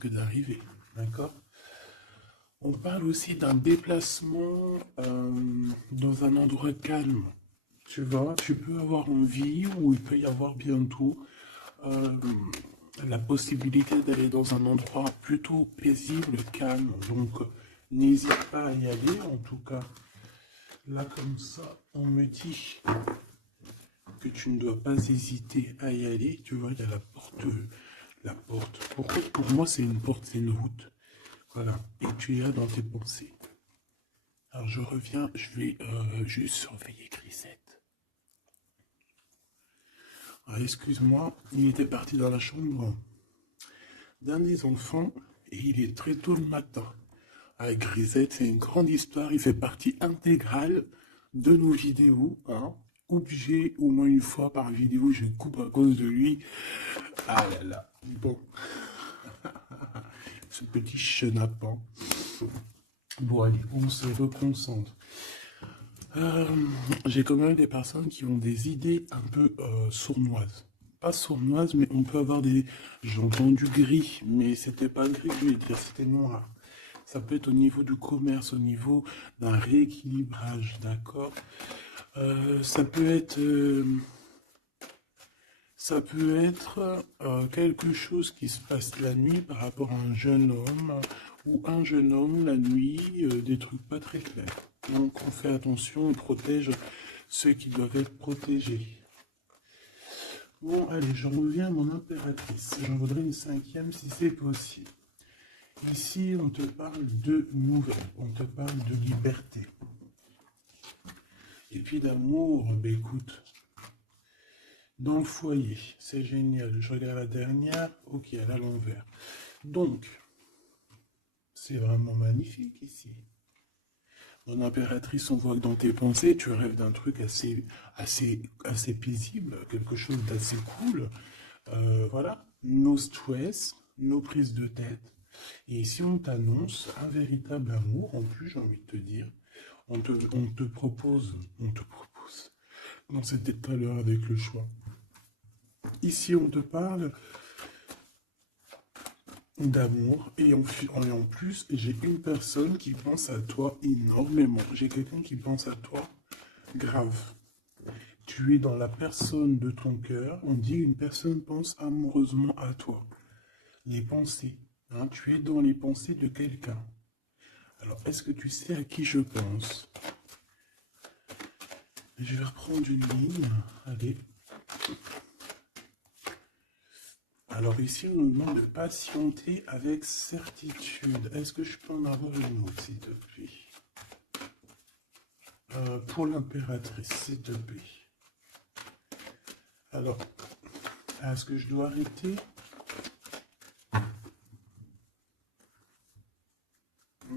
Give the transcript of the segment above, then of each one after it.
que d'arriver, d'accord? On parle aussi d'un déplacement dans un endroit calme. Tu vois, tu peux avoir envie ou il peut y avoir bientôt euh, la possibilité d'aller dans un endroit plutôt paisible, calme. Donc, n'hésite pas à y aller. En tout cas, là, comme ça, on me dit que tu ne dois pas hésiter à y aller. Tu vois, il y a la porte. La porte. Pour moi, c'est une porte, c'est une route. Voilà. Et tu iras dans tes pensées. Alors, je reviens, je vais juste surveiller Grisette. Alors, excuse-moi, il était parti dans la chambre d'un des enfants et il est très tôt le matin. Avec Grisette, c'est une grande histoire, il fait partie intégrale de nos vidéos. Hein. Obligé au moins une fois par vidéo, je coupe à cause de lui. Ah là là, bon, ce petit chenapan. Bon allez, on se reconcentre. Euh, J'ai quand même des personnes qui ont des idées un peu sournoises. Pas sournoises, mais on peut avoir des... J'ai entendu gris, mais c'était pas gris que je voulais dire, c'était noir. Ça peut être au niveau du commerce, au niveau d'un rééquilibrage, d'accord. Ça peut être... quelque chose qui se passe la nuit par rapport à un jeune homme ou un jeune homme la nuit, des trucs pas très clairs. Donc on fait attention, on protège ceux qui doivent être protégés. Bon, allez, je reviens à mon impératrice. J'en voudrais une cinquième si c'est possible. Ici, on te parle de nouvelles, on te parle de liberté. Et puis d'amour, ben écoute, dans le foyer, c'est génial. Je regarde la dernière, ok, elle est à l'envers. Donc, c'est vraiment magnifique ici. Mon impératrice, on voit que dans tes pensées, tu rêves d'un truc assez paisible, quelque chose d'assez cool. Voilà, no stress, no prise de tête. Et ici, on t'annonce un véritable amour. En plus, j'ai envie de te dire, on te propose. Non, c'était tout à l'heure avec le choix. Ici, on te parle d'amour et en plus, j'ai une personne qui pense à toi énormément. J'ai quelqu'un qui pense à toi grave. Tu es dans la personne de ton cœur. On dit une personne pense amoureusement à toi. Les pensées. Hein, tu es dans les pensées de quelqu'un. Alors, est-ce que tu sais à qui je pense? Je vais reprendre une ligne. Allez. Alors ici, on nous demande de patienter avec certitude. Est-ce que je peux en avoir une autre, s'il te plaît? Pour l'impératrice, s'il te plaît. Alors, est-ce que je dois arrêter?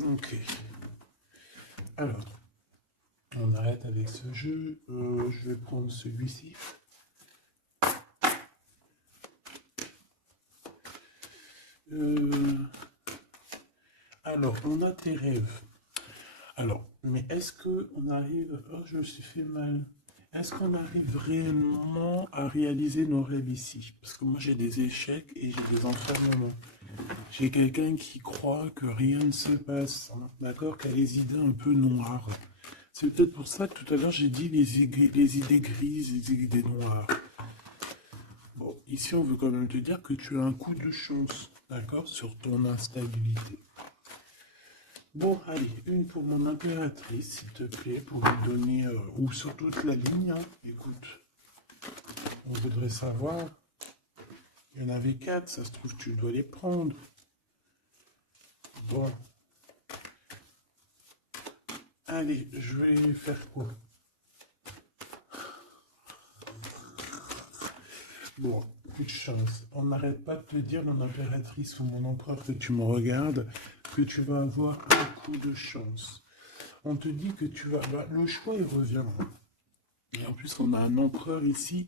Ok. Alors, on arrête avec ce jeu. Je vais prendre celui-ci. Alors, on a tes rêves. Alors, mais est-ce qu'on arrive... Oh, je me suis fait mal. Est-ce qu'on arrive réellement à réaliser nos rêves ici? Parce que moi, j'ai des échecs et j'ai des enfermements. J'ai quelqu'un qui croit que rien ne se passe, hein, d'accord? Qui a les idées un peu noires. C'est peut-être pour ça que tout à l'heure, j'ai dit les idées grises, les idées noires. Bon, ici, on veut quand même te dire que tu as un coup de chance, d'accord? Sur ton instabilité. Bon, allez, une pour mon impératrice, s'il te plaît, pour lui donner, ou sur toute la ligne, hein. Écoute, on voudrait savoir, il y en avait 4, ça se trouve, tu dois les prendre. Bon, allez, je vais faire quoi? Bon, coup de chance. On n'arrête pas de te dire, mon impératrice ou mon empereur, que tu me regardes, que tu vas avoir un coup de chance. On te dit que tu vas... Bah, le choix, il revient. Et en plus, on a un empereur ici,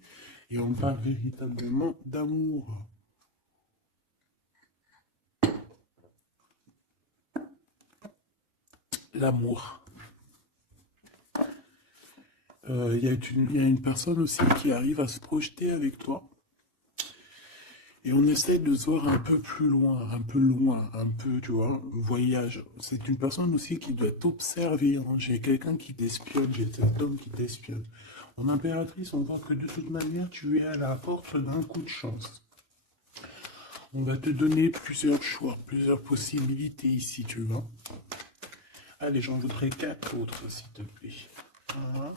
et on parle véritablement d'amour. L'amour. Il y a une personne aussi qui arrive à se projeter avec toi. Et on essaie de se voir un peu plus loin, un peu, tu vois, voyage. C'est une personne aussi qui doit t'observer, hein. J'ai quelqu'un qui t'espionne, j'ai cet homme qui t'espionne. En impératrice, on voit que de toute manière, tu es à la porte d'un coup de chance. On va te donner plusieurs choix, plusieurs possibilités ici, tu vois. Allez, j'en voudrais 4 autres, s'il te plaît. 1,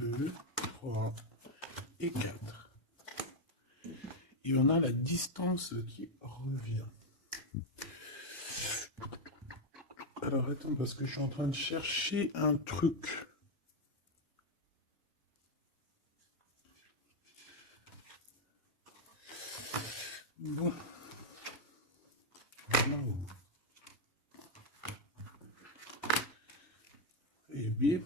2, 3 et 4. Et on a la distance qui revient. Alors attends, parce que je suis en train de chercher un truc. Bon. Wow. Eh bien.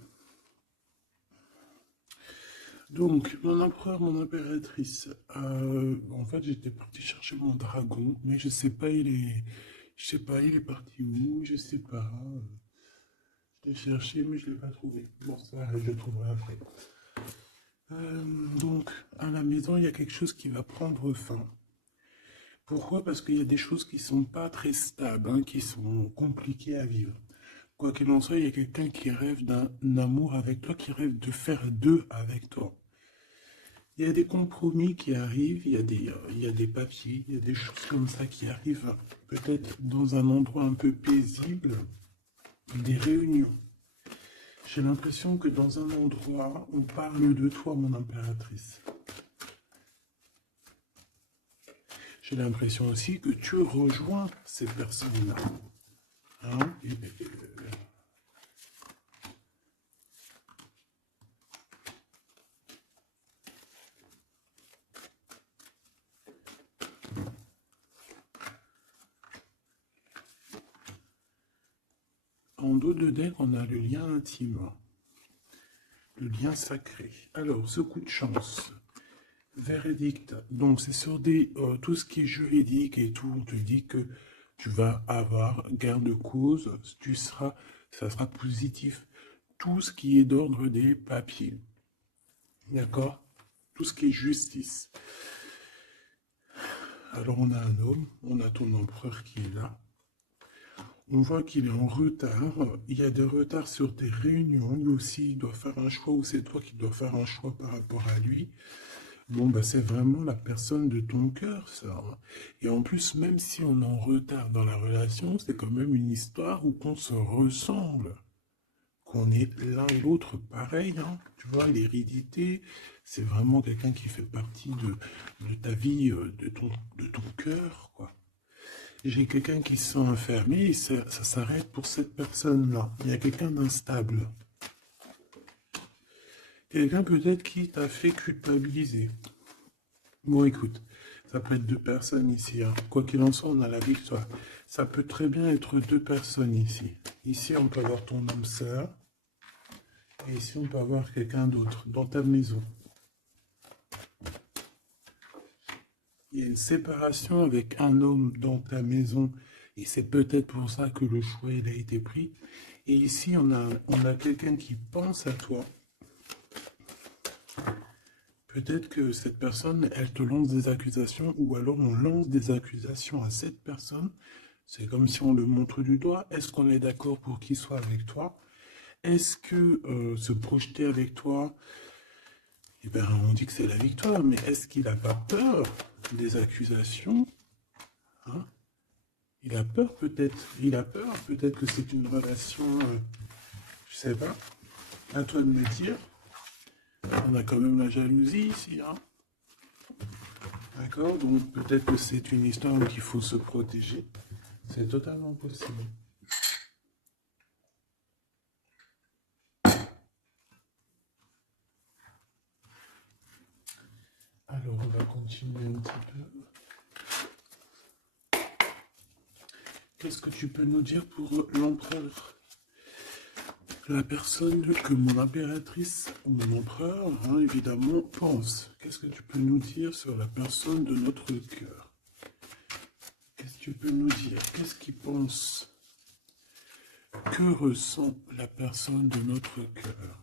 Donc, mon empereur, mon impératrice. En fait, j'étais parti chercher mon dragon, mais je sais pas, je sais pas, il est parti où, je sais pas. Je l'ai cherché, mais je l'ai pas trouvé. Bon, ça, je le trouverai après. Donc, à la maison, il y a quelque chose qui va prendre fin. Pourquoi? Parce qu'il y a des choses qui sont pas très stables, hein, qui sont compliquées à vivre. Quoi qu'il en soit, il y a quelqu'un qui rêve d'un amour avec toi, qui rêve de faire deux avec toi. Il y a des compromis qui arrivent, il y a des papiers, il y a des choses comme ça qui arrivent, peut-être dans un endroit un peu paisible, des réunions. J'ai l'impression que dans un endroit, on parle de toi, mon impératrice. J'ai l'impression aussi que tu rejoins ces personnes-là. Hein? En dos de deck, on a le lien intime, le lien sacré. Alors, ce coup de chance, verdict. Donc, c'est sur tout ce qui est juridique et tout. On te dit que tu vas avoir gain de cause, ça sera positif. Tout ce qui est d'ordre des papiers. D'accord? Tout ce qui est justice. Alors, on a un homme, on a ton empereur qui est là. On voit qu'il est en retard. Il y a des retards sur tes réunions. Lui aussi, il doit faire un choix ou c'est toi qui dois faire un choix par rapport à lui. Bon, bah, c'est vraiment la personne de ton cœur, ça. Et en plus, même si on est en retard dans la relation, c'est quand même une histoire où on se ressemble. Qu'on est l'un et l'autre pareil, hein. Tu vois, l'hérédité, c'est vraiment quelqu'un qui fait partie de ta vie, de ton cœur, quoi. J'ai quelqu'un qui se sent enfermé et ça s'arrête pour cette personne-là. Il y a quelqu'un d'instable. Quelqu'un peut-être qui t'a fait culpabiliser. Bon, écoute, ça peut être 2 personnes ici, hein. Quoi qu'il en soit, on a la victoire. Ça peut très bien être 2 personnes ici. Ici, on peut avoir ton âme sœur. Et ici, on peut avoir quelqu'un d'autre dans ta maison. Il y a une séparation avec un homme dans ta maison. Et c'est peut-être pour ça que le choix il a été pris. Et ici, on a quelqu'un qui pense à toi. Peut-être que cette personne, elle te lance des accusations, ou alors on lance des accusations à cette personne. C'est comme si on le montre du doigt. Est-ce qu'on est d'accord pour qu'il soit avec toi? Est-ce que se projeter avec toi, eh ben, on dit que c'est la victoire, mais est-ce qu'il n'a pas peur des accusations, hein? Il a peur peut-être. Il a peur peut-être que c'est une relation, je sais pas. À toi de me dire. On a quand même la jalousie ici, hein. D'accord? Donc peut-être que c'est une histoire où il faut se protéger. C'est totalement possible. Alors on va continuer un petit peu. Qu'est-ce que tu peux nous dire pour l'empereur? La personne que mon impératrice, ou mon empereur, hein, évidemment, pense. Qu'est-ce que tu peux nous dire sur la personne de notre cœur? Qu'est-ce que tu peux nous dire? Qu'est-ce qu'il pense? Que ressent la personne de notre cœur?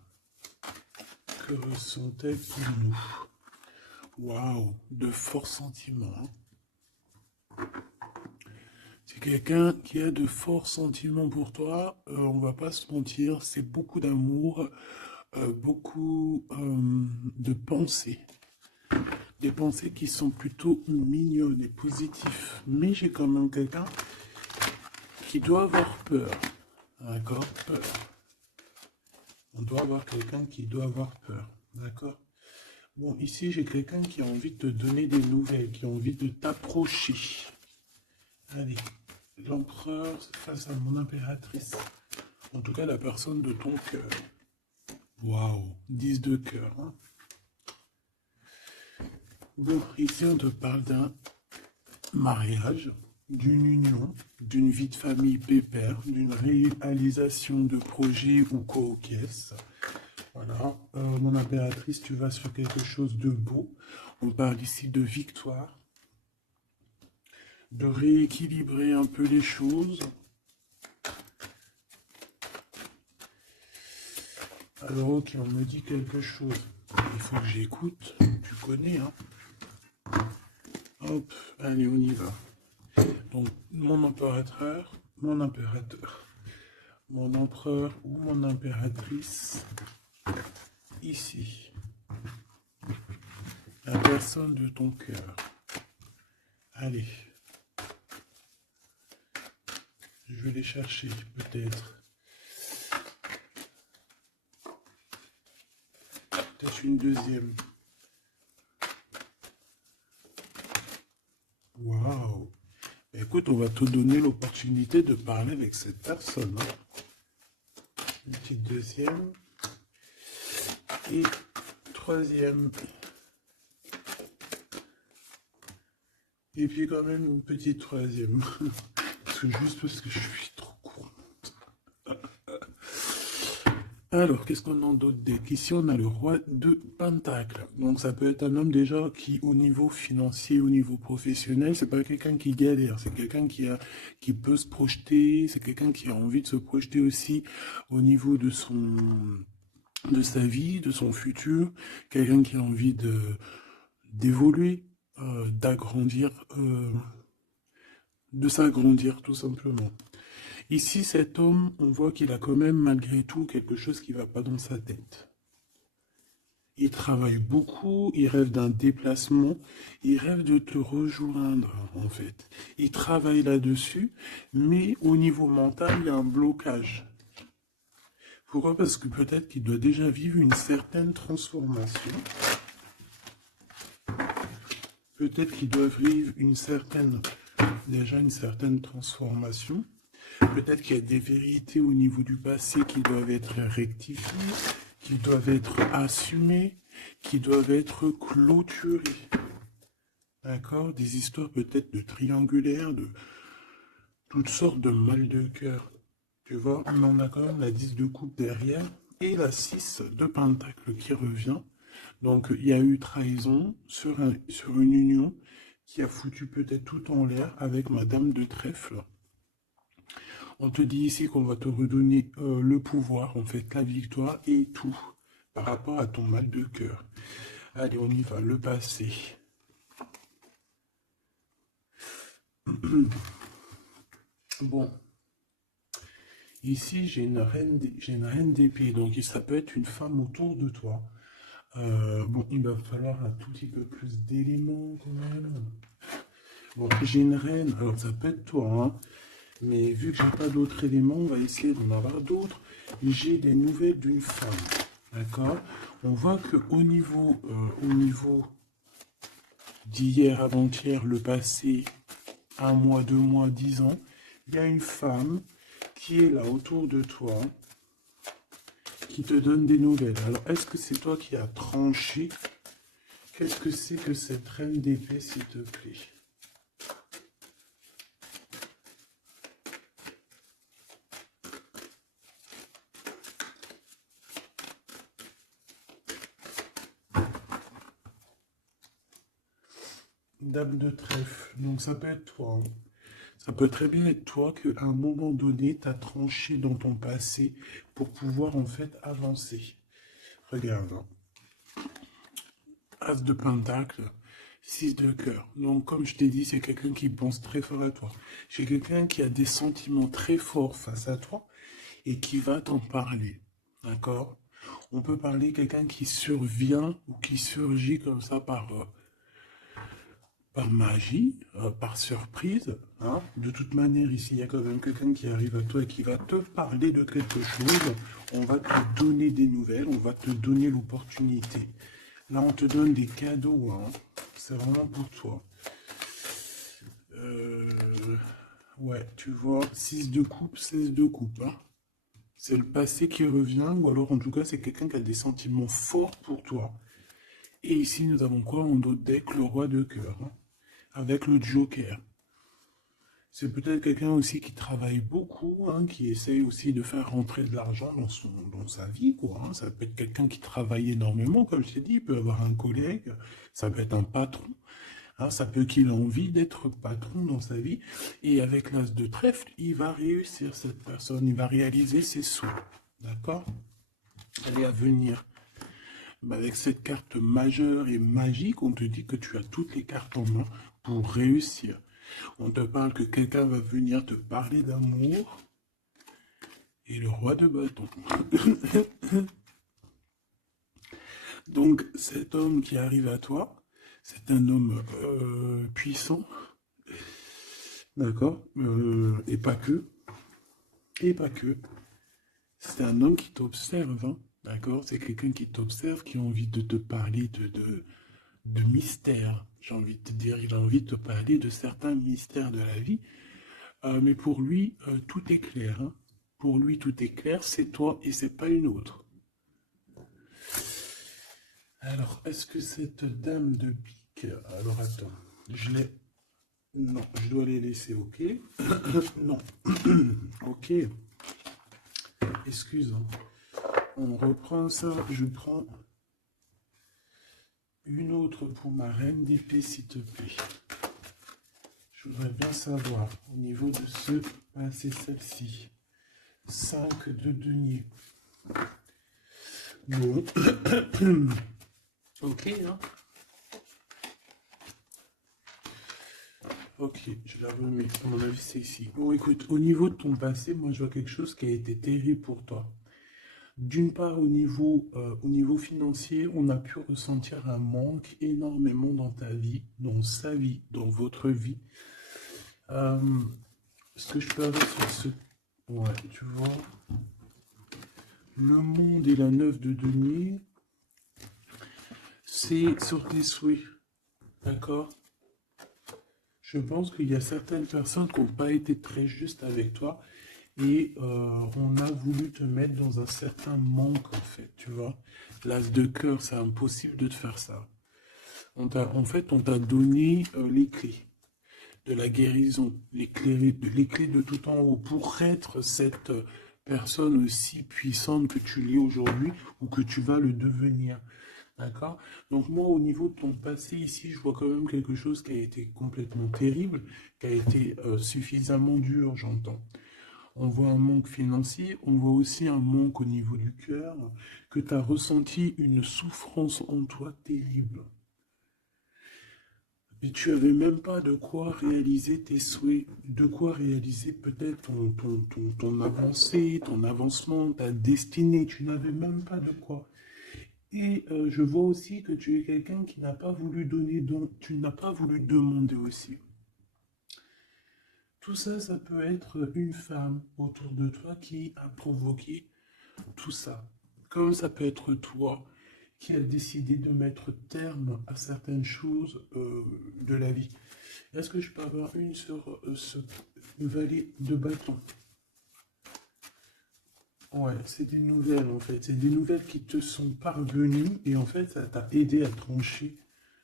Que ressent-elle pour nous? Waouh, de forts sentiments, hein. quelqu'un qui a de forts sentiments pour toi. On va pas se mentir, c'est beaucoup d'amour, beaucoup de pensées. Des pensées qui sont plutôt mignonnes et positives. Mais j'ai quand même quelqu'un qui doit avoir peur. D'accord? Peur. On doit avoir quelqu'un qui doit avoir peur. D'accord? Bon, ici, j'ai quelqu'un qui a envie de te donner des nouvelles, qui a envie de t'approcher. Allez, l'empereur face à mon impératrice. En tout cas, la personne de ton cœur. Waouh, 10 de cœur. Hein. Bon, ici, on te parle d'un mariage, d'une union, d'une vie de famille pépère, d'une réalisation de projets ou co-caisse. Voilà, mon impératrice, tu vas sur quelque chose de beau. On parle ici de victoire, de rééquilibrer un peu les choses. Alors, ok, on me dit quelque chose. Il faut que j'écoute. Tu connais, hein. Hop, allez, on y va. Donc, mon impérateur, mon empereur ou mon impératrice, ici. La personne de ton cœur. Allez. Je vais les chercher, peut-être. Peut-être une deuxième. Waouh. Écoute, on va te donner l'opportunité de parler avec cette personne. Hein. Une petite deuxième. Et troisième. Et puis quand même une petite troisième. Juste parce que je suis trop court. Alors, qu'est-ce qu'on a d'autre deck? Ici, on a le roi de Pentacle. Donc, ça peut être un homme déjà qui, au niveau financier, au niveau professionnel, c'est pas quelqu'un qui galère. C'est quelqu'un qui peut se projeter. C'est quelqu'un qui a envie de se projeter aussi au niveau de sa vie, de son futur. Quelqu'un qui a envie d'évoluer, d'agrandir, de s'agrandir tout simplement. Ici, cet homme, on voit qu'il a quand même malgré tout quelque chose qui ne va pas dans sa tête. Il travaille beaucoup, il rêve d'un déplacement, il rêve de te rejoindre en fait. Il travaille là-dessus, mais au niveau mental, il y a un blocage. Pourquoi? Parce que peut-être qu'il doit déjà vivre une certaine transformation. Peut-être qu'il doit vivre déjà une certaine transformation. Peut-être qu'il y a des vérités au niveau du passé qui doivent être rectifiées, qui doivent être assumées, qui doivent être clôturées. D'accord? Des histoires peut-être de triangulaires, de toutes sortes de mal de cœur. Tu vois, on a quand même la 10 de coupe derrière et la 6 de pentacle qui revient. Donc, il y a eu trahison sur une union qui a foutu peut-être tout en l'air avec Madame de Trèfle. On te dit ici qu'on va te redonner le pouvoir, en fait, la victoire et tout par rapport à ton mal de cœur. Allez, on y va, le passé. Bon. Ici, j'ai une reine d'épée, donc ça peut être une femme autour de toi. Bon, il va falloir un tout petit peu plus d'éléments quand même. Bon, j'ai une reine, alors ça peut être toi, hein. Mais vu que j'ai pas d'autres éléments, on va essayer d'en avoir d'autres. J'ai des nouvelles d'une femme, d'accord? On voit que au niveau d'hier, avant-hier, le passé, 1 mois, 2 mois, 10 ans, il y a une femme qui est là autour de toi, qui te donne des nouvelles. Alors, est-ce que c'est toi qui as tranché? Qu'est-ce que c'est que cette reine d'épée, s'il te plaît? Dame de trèfle, donc ça peut être toi. Hein. Ça peut très bien être toi qu'à un moment donné, tu as tranché dans ton passé pour pouvoir en fait avancer. Regarde. Hein. As de pentacle, 6 de cœur. Donc, comme je t'ai dit, c'est quelqu'un qui pense très fort à toi. C'est quelqu'un qui a des sentiments très forts face à toi et qui va t'en parler. D'accord? On peut parler quelqu'un qui survient ou qui surgit comme ça par magie, par surprise. Hein. De toute manière, ici, il y a quand même quelqu'un qui arrive à toi et qui va te parler de quelque chose. On va te donner des nouvelles, on va te donner l'opportunité. Là, on te donne des cadeaux. Hein. C'est vraiment pour toi. Ouais, tu vois, 6 de coupe, 16 de coupe. Hein. C'est le passé qui revient, ou alors en tout cas, c'est quelqu'un qui a des sentiments forts pour toi. Et ici, nous avons quoi en d'autres deck? Le roi de cœur. Hein. Avec le Joker. C'est peut-être quelqu'un aussi qui travaille beaucoup, hein, qui essaye aussi de faire rentrer de l'argent dans sa vie, quoi. Hein. Ça peut être quelqu'un qui travaille énormément, comme je t'ai dit, il peut avoir un collègue, ça peut être un patron, hein, ça peut qu'il ait envie d'être patron dans sa vie, et avec l'as de trèfle, il va réussir cette personne, il va réaliser ses souhaits, d'accord? Elle est à venir. Avec cette carte majeure et magique, on te dit que tu as toutes les cartes en main pour réussir. On te parle que quelqu'un va venir te parler d'amour. Et le roi de bâton. Donc, cet homme qui arrive à toi, c'est un homme puissant. D'accord. Et pas que. Et pas que. C'est un homme qui t'observe. Hein. D'accord. C'est quelqu'un qui t'observe, qui a envie de te parler de mystères. J'ai envie de te dire, il a envie de te parler de certains mystères de la vie. Mais pour lui, tout est clair. Hein. Pour lui, tout est clair, c'est toi et c'est pas une autre. Alors, est-ce que cette dame de pique... Alors, attends, je l'ai... Non, je dois les laisser, ok. Non. Ok. Excuse. Hein. On reprend ça, je prends une autre pour ma reine d'épée, s'il te plaît. Je voudrais bien savoir, au niveau de ce... Ah, c'est celle-ci. 5 de denier. Bon. Ok, hein. Ok, je la remets. À mon avis, c'est ici. Bon, écoute, au niveau de ton passé, moi, je vois quelque chose qui a été terrible pour toi. D'une part, au niveau financier, on a pu ressentir un manque énormément dans ta vie, dans sa vie, dans votre vie. Ce que je peux avoir sur ce... Ouais, tu vois. Le monde et la 9 de denier, c'est sur tes souhaits. D'accord? Je pense qu'il y a certaines personnes qui n'ont pas été très justes avec toi et on a voulu te mettre dans un certain manque, en fait, tu vois. L'as de cœur, c'est impossible de te faire ça. En fait, on t'a donné les clés de la guérison, les clés de tout en haut pour être cette personne aussi puissante que tu l'es aujourd'hui ou que tu vas le devenir. D'accord? Donc moi, au niveau de ton passé ici, je vois quand même quelque chose qui a été complètement terrible, qui a été suffisamment dur, j'entends. On voit un manque financier, on voit aussi un manque au niveau du cœur, que tu as ressenti une souffrance en toi terrible. Et tu n'avais même pas de quoi réaliser tes souhaits, de quoi réaliser peut-être ton avancée, ton avancement, ta destinée, tu n'avais même pas de quoi. Et je vois aussi que tu es quelqu'un qui n'a pas voulu donner, donc tu n'as pas voulu demander aussi. Tout ça, ça peut être une femme autour de toi qui a provoqué tout ça. Comme ça peut être toi qui a décidé de mettre terme à certaines choses de la vie. Est-ce que je peux avoir une sur ce valet de bâton? Ouais, c'est des nouvelles en fait. C'est des nouvelles qui te sont parvenues et en fait, ça t'a aidé à trancher.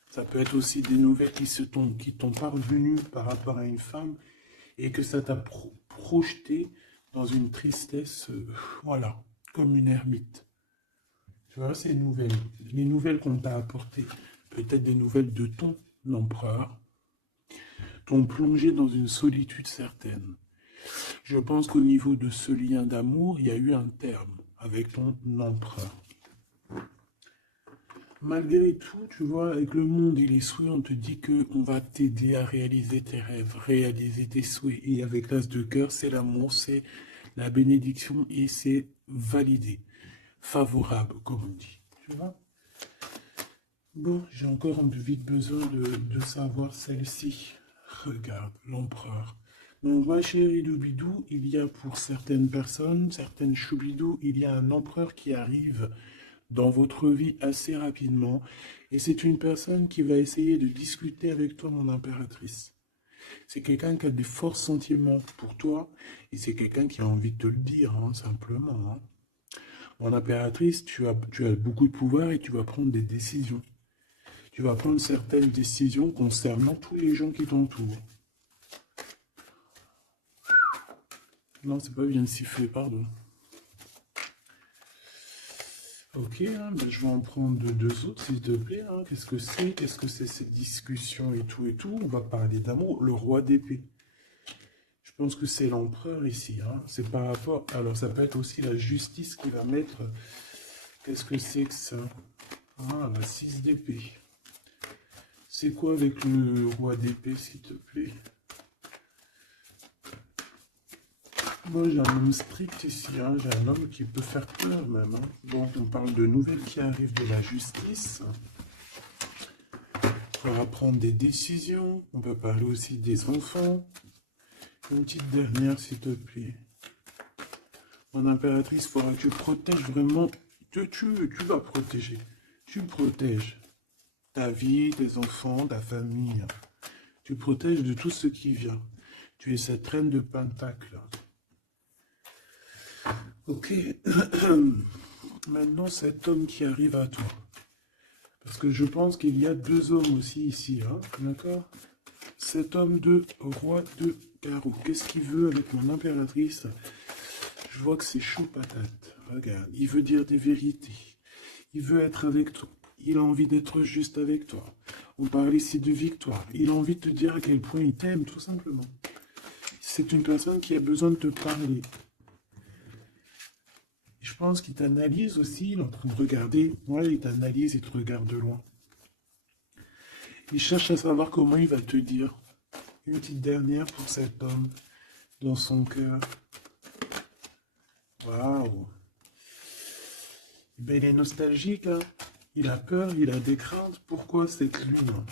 Ça peut être aussi des nouvelles qui t'ont parvenues par rapport à une femme et que ça t'a projeté dans une tristesse, voilà, comme une ermite. Tu vois, ces nouvelles, les nouvelles qu'on t'a apportées, peut-être des nouvelles de ton empereur, t'ont plongé dans une solitude certaine. Je pense qu'au niveau de ce lien d'amour, il y a eu un terme avec ton empereur. Malgré tout, tu vois, avec le monde et les souhaits, on te dit que on va t'aider à réaliser tes rêves, réaliser tes souhaits. Et avec l'as de cœur, c'est l'amour, c'est la bénédiction et c'est validé, favorable, comme on dit. Tu vois? Bon, j'ai encore un vite besoin de savoir celle-ci. Regarde, l'empereur. Donc, ma chérie Doubidou, il y a pour certaines personnes, certaines choubidou, il y a un empereur qui arrive dans votre vie assez rapidement. Et c'est une personne qui va essayer de discuter avec toi, mon impératrice. C'est quelqu'un qui a des forts sentiments pour toi et c'est quelqu'un qui a envie de te le dire, hein, simplement. Hein. Mon impératrice, tu as beaucoup de pouvoir et tu vas prendre des décisions. Tu vas prendre certaines décisions concernant tous les gens qui t'entourent. Non, c'est pas bien sifflé, pardon. Ok, hein, ben je vais en prendre deux autres, s'il te plaît. Hein. Qu'est-ce que c'est? Qu'est-ce que c'est cette discussion et tout et tout? On va parler d'amour. Le roi d'épée. Je pense que c'est l'empereur ici. Hein. C'est par rapport... Alors, ça peut être aussi la justice qui va mettre... Qu'est-ce que c'est que ça? Ah, la 6 d'épée. C'est quoi avec le roi d'épée, s'il te plaît? Moi, j'ai un homme strict ici, hein. J'ai un homme qui peut faire peur même. Hein. Bon, on parle de nouvelles qui arrivent de la justice. On va prendre des décisions. On peut parler aussi des enfants. Une petite dernière, s'il te plaît. Mon impératrice, il faudra que tu protèges vraiment. Tu vas protéger. Tu protèges ta vie, tes enfants, ta famille. Tu protèges de tout ce qui vient. Tu es cette reine de Pentacle. Ok. Maintenant, cet homme qui arrive à toi. Parce que je pense qu'il y a deux hommes aussi ici, hein, d'accord? Cet homme de roi de carreau. Qu'est-ce qu'il veut avec mon impératrice? Je vois que c'est chaud patate. Regarde, il veut dire des vérités. Il veut être avec toi. Il a envie d'être juste avec toi. On parle ici de victoire. Il a envie de te dire à quel point il t'aime, tout simplement. C'est une personne qui a besoin de te parler. Je pense qu'il t'analyse aussi, il est en train de regarder. Ouais, il t'analyse et te regarde de loin. Il cherche à savoir comment il va te dire. Une petite dernière pour cet homme dans son cœur. Waouh! Ben, il est nostalgique, hein? Il a peur, il a des craintes. Pourquoi cette lune?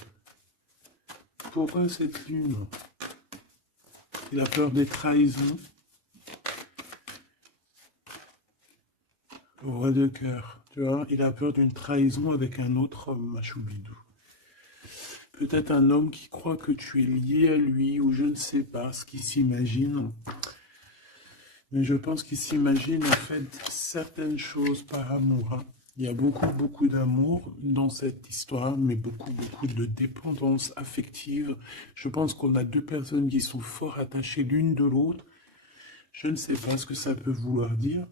Pourquoi cette lune? Il a peur des trahisons. Le roi de cœur, tu vois, il a peur d'une trahison avec un autre homme, Machoubidou. Peut-être un homme qui croit que tu es lié à lui, ou je ne sais pas ce qu'il s'imagine. Mais je pense qu'il s'imagine en fait certaines choses par amour. Hein. Il y a beaucoup d'amour dans cette histoire, mais beaucoup de dépendance affective. Je pense qu'on a deux personnes qui sont fort attachées l'une de l'autre. Je ne sais pas ce que ça peut vouloir dire,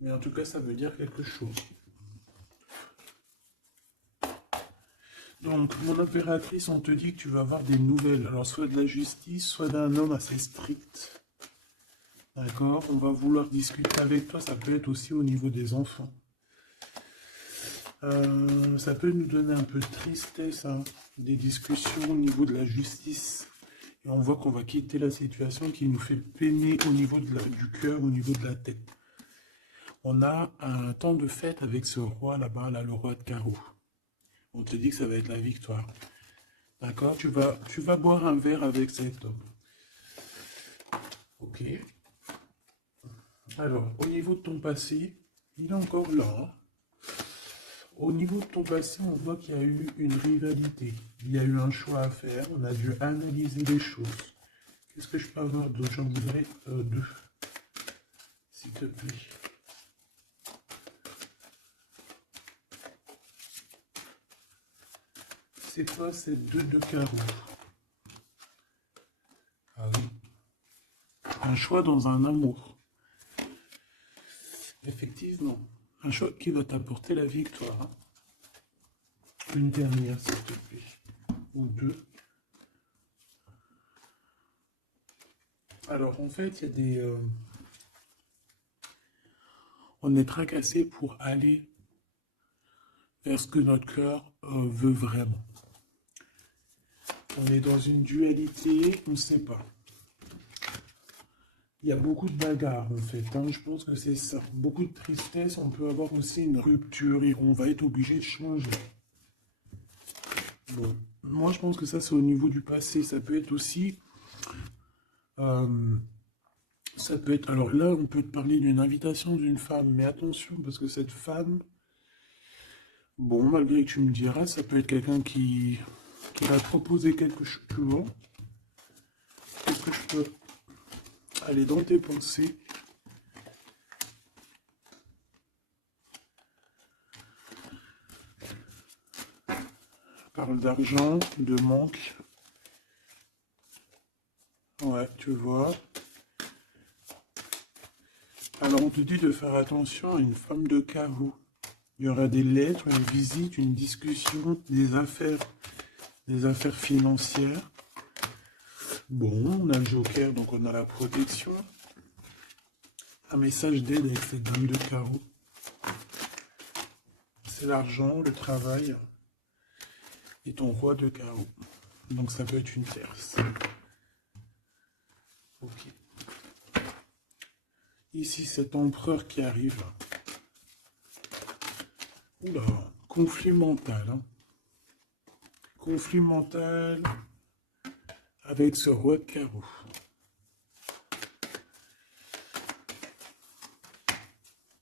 mais en tout cas, ça veut dire quelque chose. Donc, mon impératrice, on te dit que tu vas avoir des nouvelles. Alors, soit de la justice, soit d'un homme assez strict. D'accord? On va vouloir discuter avec toi. Ça peut être aussi au niveau des enfants. Ça peut nous donner un peu de tristesse, hein, des discussions au niveau de la justice. Et on voit qu'on va quitter la situation qui nous fait peiner au niveau du cœur, au niveau de la tête. On a un temps de fête avec ce roi là-bas, là, le roi de carreau. On te dit que ça va être la victoire. D'accord? Tu vas boire un verre avec cet homme. Ok. Alors, au niveau de ton passé, il est encore là. Hein. Au niveau de ton passé, on voit qu'il y a eu une rivalité. Il y a eu un choix à faire. On a dû analyser les choses. Qu'est-ce que je peux avoir d'autre? J'en voudrais deux. S'il te plaît. C'est quoi ces deux de carreau? Ah oui. Un choix dans un amour. Effectivement. Un choix qui va t'apporter la victoire. Hein. Une dernière, s'il te plaît. Ou deux. Alors, en fait, il y a des... on est tracassé pour aller vers ce que notre cœur veut vraiment. On est dans une dualité, on ne sait pas. Il y a beaucoup de bagarres en fait, hein. Je pense que c'est ça. Beaucoup de tristesse, on peut avoir aussi une rupture et on va être obligé de changer. Bon, moi je pense que ça c'est au niveau du passé. Ça peut être aussi, euh, ça peut être, alors là on peut te parler d'une invitation d'une femme, mais attention parce que cette femme, bon malgré que tu me diras, ça peut être quelqu'un qui va te proposer quelque chose. Est-ce que je peux aller dans tes pensées? Parle d'argent, de manque. Ouais, tu vois. Alors on te dit de faire attention à une femme de carreau. Il y aura des lettres, une visite, une discussion, des affaires financières. Bon, on a le joker, donc on a la protection. Un message d'aide avec cette dame de carreau. C'est l'argent, le travail et ton roi de carreau. Donc ça peut être une tierce. Ok. Ici, cet empereur qui arrive. Oula, conflit mental. Hein. Conflit mental avec ce roi de carreau.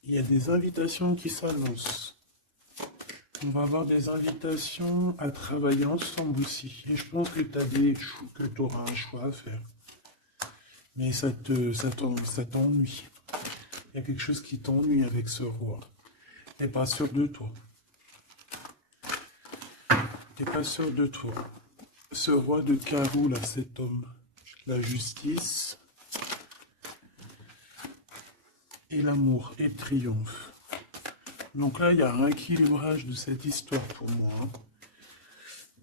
Il y a des invitations qui s'annoncent. On va avoir des invitations à travailler ensemble aussi. Et je pense que tu auras un choix à faire. Mais ça t'ennuie. Il y a quelque chose qui t'ennuie avec ce roi. T'es pas sûr de toi. T'es pas sûr de toi. Ce roi de carreau, là, cet homme. La justice. Et l'amour et le triomphe. Donc là, il y a un rééquilibrage de cette histoire pour moi. Hein.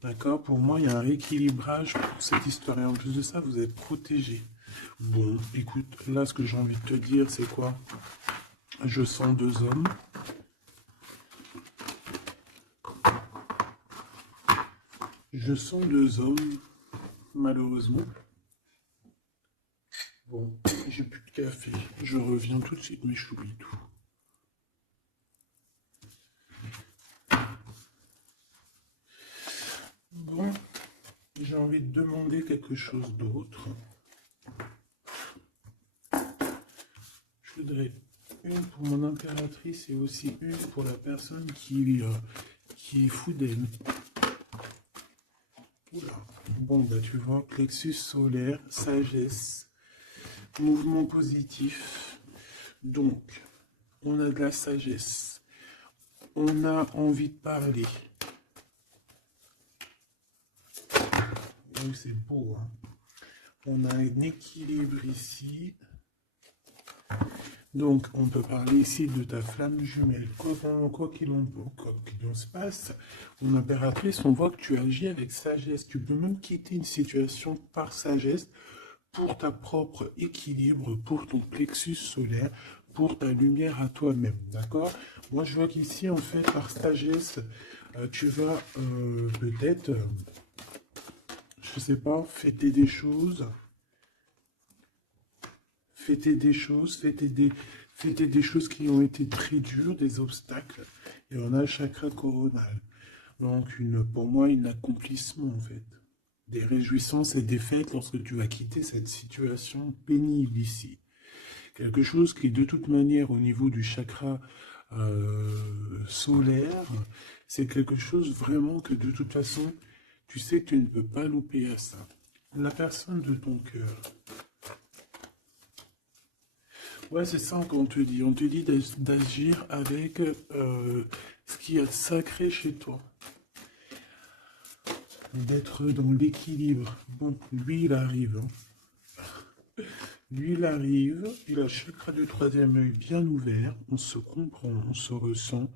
D'accord? Pour moi, il y a un rééquilibrage pour cette histoire. Et en plus de ça, vous êtes protégés. Bon, écoute, là, ce que j'ai envie de te dire, c'est quoi? Je sens deux hommes. Je sens deux hommes, malheureusement. Bon, j'ai plus de café. Je reviens tout de suite, mais j'oublie tout. Bon, j'ai envie de demander quelque chose d'autre. Je voudrais une pour mon impératrice et aussi une pour la personne qui est fou d'elle. Oula. Bon, bah tu vois, plexus solaire, sagesse, mouvement positif. Donc, on a de la sagesse. On a envie de parler. Donc c'est beau, hein. On a un équilibre ici. Donc, on peut parler ici de ta flamme jumelle. Quoi qu'il en se passe, mon impératrice, on voit que tu agis avec sagesse. Tu peux même quitter une situation par sagesse pour ta propre équilibre, pour ton plexus solaire, pour ta lumière à toi-même. D'accord? Moi, je vois qu'ici, en fait, par sagesse, tu vas peut-être, je sais pas, fêter des choses. Fêter des choses qui ont été très dures, des obstacles. Et on a le chakra coronal. Donc, pour moi, un accomplissement, en fait. Des réjouissances et des fêtes lorsque tu vas quitter cette situation pénible ici. Quelque chose qui, de toute manière, au niveau du chakra solaire, c'est quelque chose vraiment que, de toute façon, tu sais que tu ne peux pas louper à ça. La personne de ton cœur. Ouais, c'est ça qu'on te dit. On te dit d'agir avec ce qui est sacré chez toi. D'être dans l'équilibre. Bon, lui, il arrive. Hein. Lui, il arrive. Il a le chakra du troisième œil bien ouvert. On se comprend, on se ressent.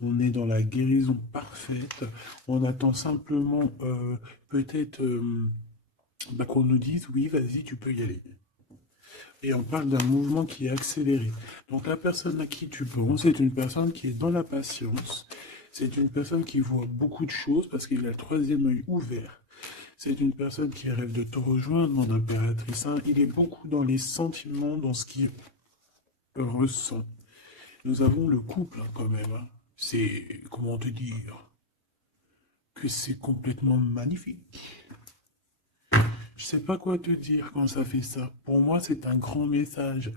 On est dans la guérison parfaite. On attend simplement peut-être qu'on nous dise, oui, vas-y, tu peux y aller. Et on parle d'un mouvement qui est accéléré. Donc la personne à qui tu penses est une personne qui est dans la patience. C'est une personne qui voit beaucoup de choses parce qu'il a le troisième œil ouvert. C'est une personne qui rêve de te rejoindre, mon impératrice. Hein. Il est beaucoup dans les sentiments, dans ce qu'il ressent. Nous avons le couple, hein, quand même. Hein. C'est, comment te dire, que c'est complètement magnifique. Je sais pas quoi te dire quand ça fait ça. Pour moi, c'est un grand message.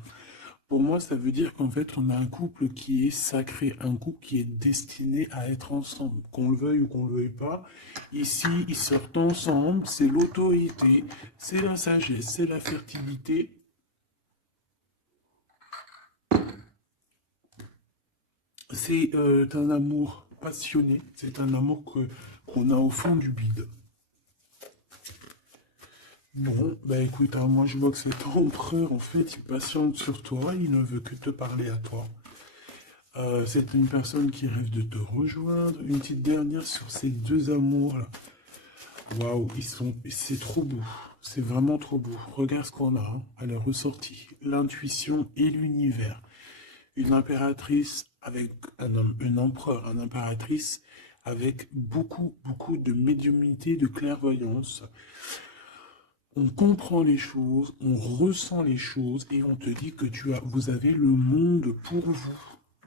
Pour moi, ça veut dire qu'en fait, on a un couple qui est sacré, un couple qui est destiné à être ensemble, qu'on le veuille ou qu'on le veuille pas. Ici, ils sortent ensemble, c'est l'autorité, c'est la sagesse, c'est la fertilité. C'est un amour passionné, c'est un amour qu'on a au fond du bide. Bon, bah écoute, hein, moi je vois que cet empereur, en fait, il patiente sur toi, il ne veut que te parler à toi. C'est une personne qui rêve de te rejoindre. Une petite dernière sur ces deux amours-là. Waouh, c'est trop beau. C'est vraiment trop beau. Regarde ce qu'on a hein, à la ressortie. L'intuition et l'univers. Une impératrice avec un empereur, un impératrice avec beaucoup, beaucoup de médiumnité, de clairvoyance. On comprend les choses, on ressent les choses et on te dit que vous avez le monde pour vous.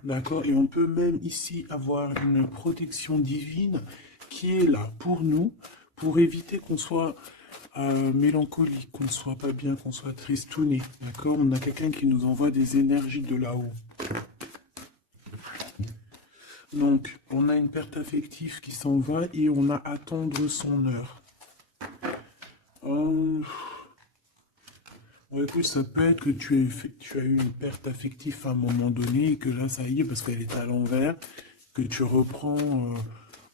D'accord? Et on peut même ici avoir une protection divine qui est là pour nous, pour éviter qu'on soit mélancolique, qu'on ne soit pas bien, qu'on soit tristouné. D'accord? On a quelqu'un qui nous envoie des énergies de là-haut. Donc, on a une perte affective qui s'en va et on a à attendre son heure. Ouais, écoute, ça peut être que tu as eu une perte affective à un moment donné et que là, ça y est, parce qu'elle est à l'envers, que tu reprends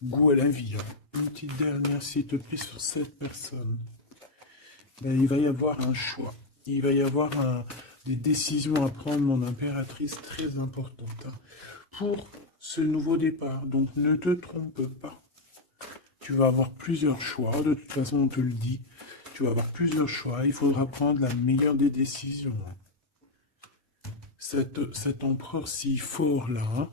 goût à la vie. Hein. Une petite dernière, s'il te plaît, sur cette personne. Ben, il va y avoir un choix. Il va y avoir des décisions à prendre, mon impératrice, très importantes. Hein, pour ce nouveau départ. Donc, ne te trompe pas. Tu vas avoir plusieurs choix. De toute façon, on te le dit. Tu vas avoir plusieurs choix, il faudra prendre la meilleure des décisions. Cet empereur si fort là, hein.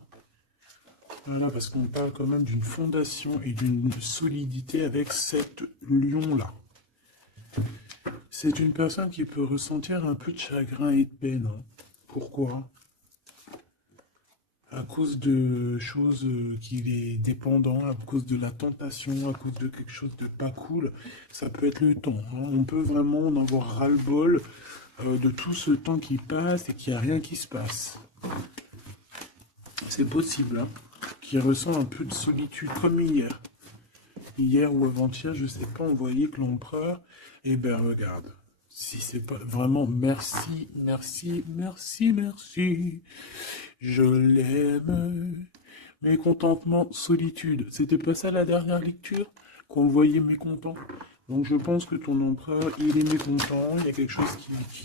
Voilà, parce qu'on parle quand même d'une fondation et d'une solidité avec cet lion là. C'est une personne qui peut ressentir un peu de chagrin et de peine. Hein. Pourquoi? À cause de choses qu'il est dépendant, à cause de la tentation, à cause de quelque chose de pas cool, ça peut être le temps. Hein. On peut vraiment en avoir ras-le-bol de tout ce temps qui passe et qu'il n'y a rien qui se passe. C'est possible, hein, qu'il ressent un peu de solitude comme hier. Hier ou avant-hier, je sais pas, on voyait que l'empereur, eh ben regarde, si c'est pas vraiment merci, merci, merci, merci. Je l'aime. Mécontentement, solitude. C'était pas ça la dernière lecture? Qu'on le voyait mécontent. Donc je pense que ton empereur, il est mécontent. Il y a quelque chose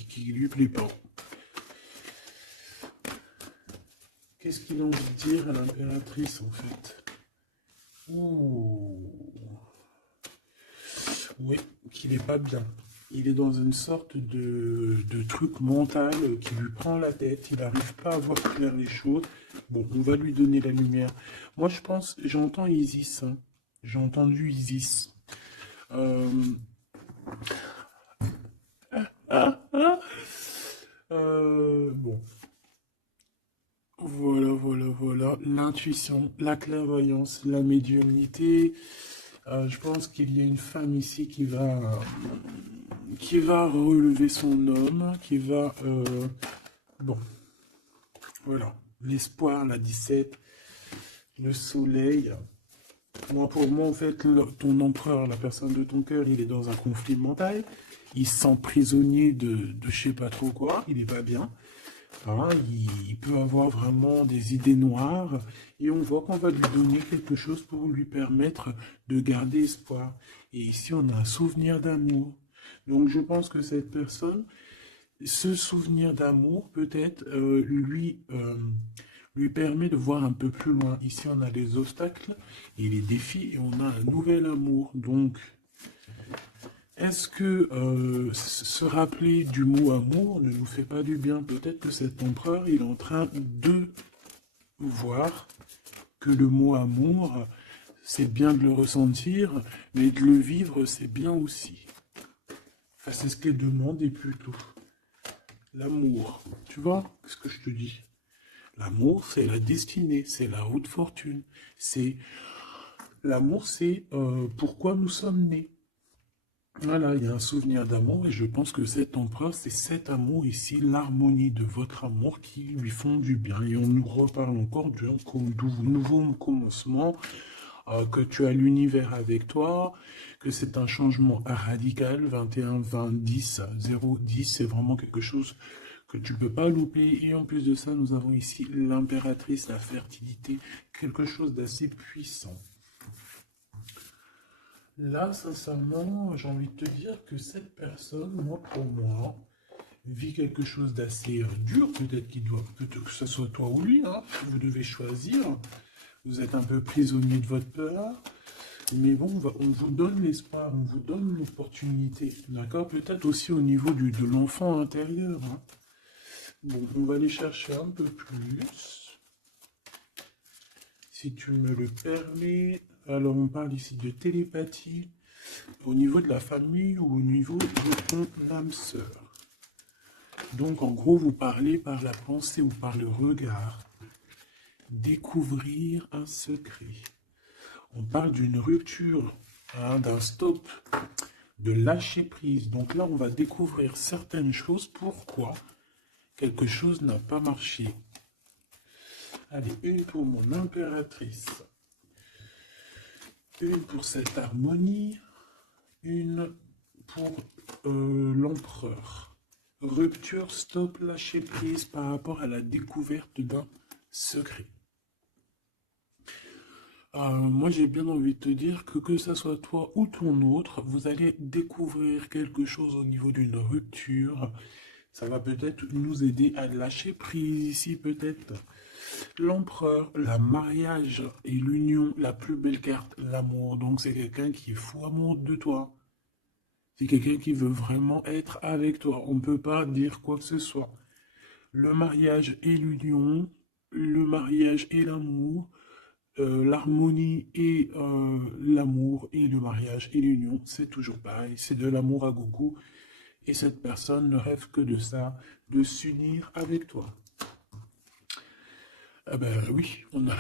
qui lui plaît pas. Qu'est-ce qu'il a envie de dire à l'impératrice en fait? Ouh. Oui, qu'il est pas bien. Il est dans une sorte de truc mental qui lui prend la tête. Il n'arrive pas à voir clair les choses. Bon, on va lui donner la lumière. Moi, je pense, j'entends Isis. Hein. J'ai entendu Isis. Bon. Voilà, voilà, voilà. L'intuition, la clairvoyance, la médiumnité. Je pense qu'il y a une femme ici qui va relever son homme, qui va... bon, voilà. L'espoir, la 17, le soleil. Moi, pour moi, en fait, ton empereur, la personne de ton cœur, il est dans un conflit mental. Il se sent prisonnier de je sais pas trop quoi. Il n'est pas bien. Hein, il peut avoir vraiment des idées noires. Et on voit qu'on va lui donner quelque chose pour lui permettre de garder espoir. Et ici, on a un souvenir d'amour. Donc, je pense que cette personne, ce souvenir d'amour, peut-être, lui permet de voir un peu plus loin. Ici, on a les obstacles et les défis et on a un nouvel amour. Donc, est-ce que se rappeler du mot amour ne nous fait pas du bien? Peut-être que cet empereur, il est en train de voir que le mot amour, c'est bien de le ressentir, mais de le vivre, c'est bien aussi. Enfin, c'est ce qu'elle demandait plutôt. L'amour. Tu vois ce que je te dis? L'amour, c'est la destinée, c'est la haute fortune. C'est L'amour, c'est pourquoi nous sommes nés. Voilà, il y a un souvenir d'amour et je pense que cet empereur, c'est cet amour ici, l'harmonie de votre amour qui lui font du bien. Et on nous reparle encore d'un nouveau commencement, que tu as l'univers avec toi, que c'est un changement radical, 21, 20, 10, 0, 10, c'est vraiment quelque chose que tu peux pas louper. Et en plus de ça, nous avons ici l'impératrice, la fertilité, quelque chose d'assez puissant. Là, sincèrement, j'ai envie de te dire que cette personne, moi, pour moi, vit quelque chose d'assez dur. Peut-être que ce soit toi ou lui, hein. Vous devez choisir. Vous êtes un peu prisonnier de votre peur. Mais bon, on vous donne l'espoir, on vous donne l'opportunité. D'accord? Peut-être aussi au niveau de l'enfant intérieur, hein. Bon, on va aller chercher un peu plus. Si tu me le permets. Alors, on parle ici de télépathie au niveau de la famille ou au niveau de ton âme sœur. Donc, en gros, vous parlez par la pensée ou par le regard. Découvrir un secret. On parle d'une rupture, hein, d'un stop, de lâcher prise. Donc là, on va découvrir certaines choses. Pourquoi quelque chose n'a pas marché. Allez, une pour mon impératrice. Une pour cette harmonie, une pour l'empereur. Rupture, stop, lâcher prise par rapport à la découverte d'un secret. Moi, j'ai bien envie de te dire que ça soit toi ou ton autre, vous allez découvrir quelque chose au niveau d'une rupture. Ça va peut-être nous aider à lâcher prise ici, peut-être. L'empereur, le mariage et l'union, la plus belle carte, l'amour. Donc c'est quelqu'un qui est fou amoureux de toi. C'est quelqu'un qui veut vraiment être avec toi. On ne peut pas dire quoi que ce soit. Le mariage et l'union, le mariage et l'amour, l'harmonie et l'amour et le mariage et l'union, c'est toujours pareil. C'est de l'amour à gogo. Et cette personne ne rêve que de ça, de s'unir avec toi. Ah ben oui, on a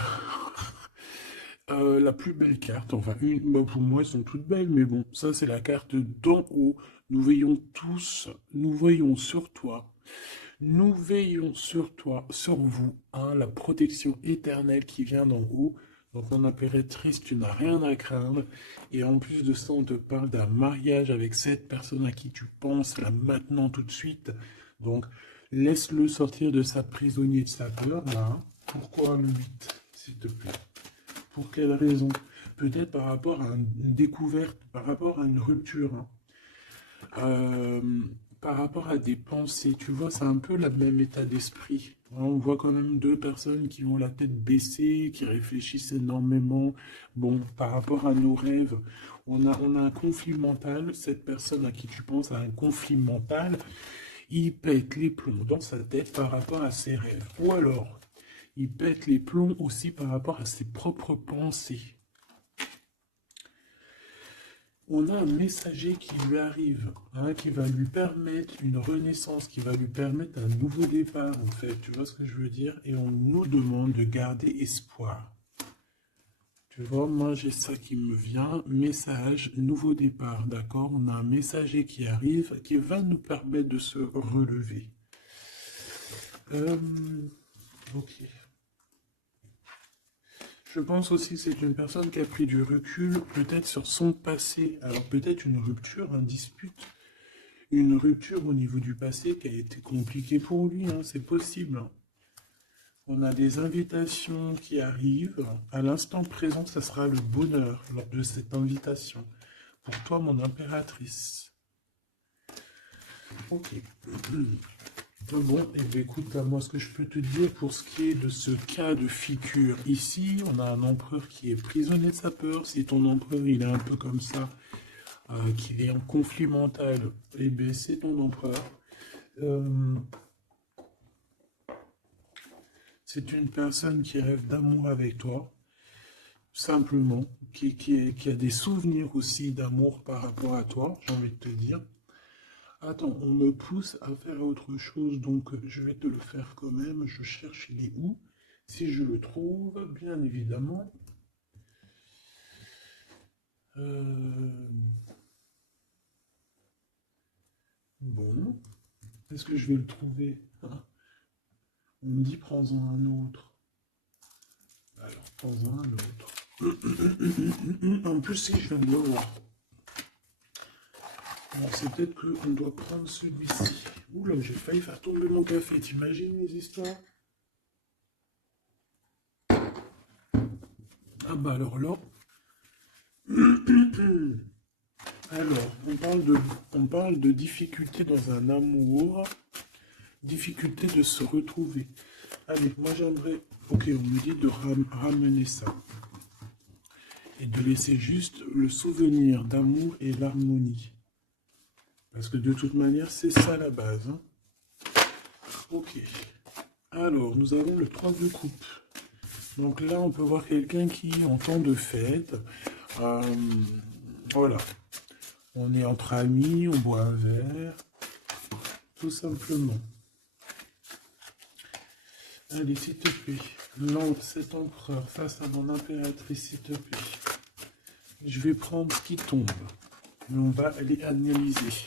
la plus belle carte, enfin, pour moi, elles sont toutes belles, mais bon, ça, c'est la carte d'en haut. Nous veillons tous, nous veillons sur toi. Nous veillons sur toi, sur vous, hein, la protection éternelle qui vient d'en haut. Donc, mon impératrice, tu n'as rien à craindre. Et en plus de ça, on te parle d'un mariage avec cette personne à qui tu penses, là, maintenant, tout de suite. Donc, laisse-le sortir de sa prisonnier de sa peur, là. Hein. Pourquoi le 8, s'il te plaît? Pour quelle raison? Peut-être par rapport à une découverte, par rapport à une rupture, hein. Par rapport à des pensées, tu vois, c'est un peu le même état d'esprit. On voit quand même deux personnes qui ont la tête baissée, qui réfléchissent énormément. Bon, par rapport à nos rêves, on a un conflit mental. Cette personne à qui tu penses a un conflit mental. Il pète les plombs dans sa tête par rapport à ses rêves. Ou alors, il pète les plombs aussi par rapport à ses propres pensées. On a un messager qui lui arrive, hein, qui va lui permettre une renaissance, qui va lui permettre un nouveau départ, en fait. Tu vois ce que je veux dire? Et on nous demande de garder espoir. Tu vois, moi j'ai ça qui me vient, message, nouveau départ, d'accord? On a un messager qui arrive, qui va nous permettre de se relever. Ok. Je pense aussi que c'est une personne qui a pris du recul, peut-être sur son passé. Alors peut-être une rupture, une dispute, une rupture au niveau du passé qui a été compliquée pour lui, hein, c'est possible. On a des invitations qui arrivent. À l'instant présent, ça sera le bonheur lors de cette invitation. Pour toi, mon impératrice. Ok. Bon, et bien écoute, moi ce que je peux te dire pour ce qui est de ce cas de figure ici, on a un empereur qui est prisonnier de sa peur. Si ton empereur il est un peu comme ça, qu'il est en conflit mental, et bien c'est ton empereur. C'est une personne qui rêve d'amour avec toi. simplement, qui a des souvenirs aussi d'amour par rapport à toi, j'ai envie de te dire. Attends, on me pousse à faire autre chose, donc je vais te le faire quand même. Je cherche il est où. Si je le trouve, bien évidemment. Euh, Bon, est-ce que je vais le trouver? Hein. On me dit prends-en un autre. Alors, prends-en un autre. En plus, si je viens de le voir. Bon, c'est peut-être qu'on doit prendre celui-ci. Oula, j'ai failli faire tomber mon café. T'imagines les histoires? Ah bah alors là. Alors, on parle de difficulté dans un amour, difficulté de se retrouver. Allez, moi j'aimerais, ok, on me dit de ramener ça. Et de laisser juste le souvenir d'amour et l'harmonie. Parce que de toute manière, c'est ça la base. Hein. Ok. Alors, nous avons le 3 de coupe. Donc là, on peut voir quelqu'un qui, en temps de fête, voilà. On est entre amis, on boit un verre, tout simplement. Allez, s'il te plaît, lance cet empereur face à mon impératrice, s'il te plaît. Je vais prendre ce qui tombe. Et on va aller analyser.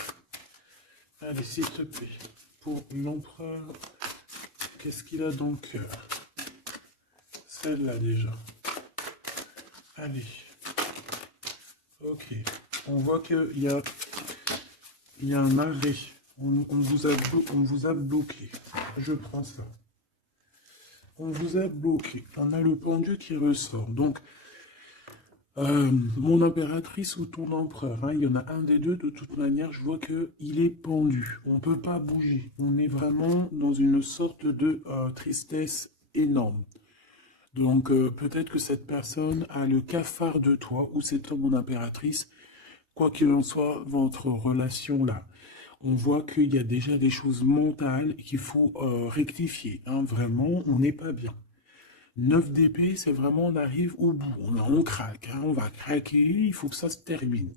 Allez, s'il te plaît, pour l'empereur, qu'est-ce qu'il a dans le cœur? Celle-là déjà. Allez. Ok. On voit qu'il y a, un arrêt. On vous a bloqué. Je prends ça. On vous a bloqué. On a le pendu qui ressort. Donc, mon impératrice ou ton empereur, hein, il y en a un des deux, de toute manière, je vois qu'il est pendu. On ne peut pas bouger. On est vraiment dans une sorte de tristesse énorme. Donc, peut-être que cette personne a le cafard de toi, ou c'est ton impératrice, quoi qu'il en soit, votre relation là. On voit qu'il y a déjà des choses mentales qu'il faut rectifier. Hein, vraiment, on n'est pas bien. 9 d'épée, c'est vraiment, on arrive au bout. On craque, hein, on va craquer, il faut que ça se termine.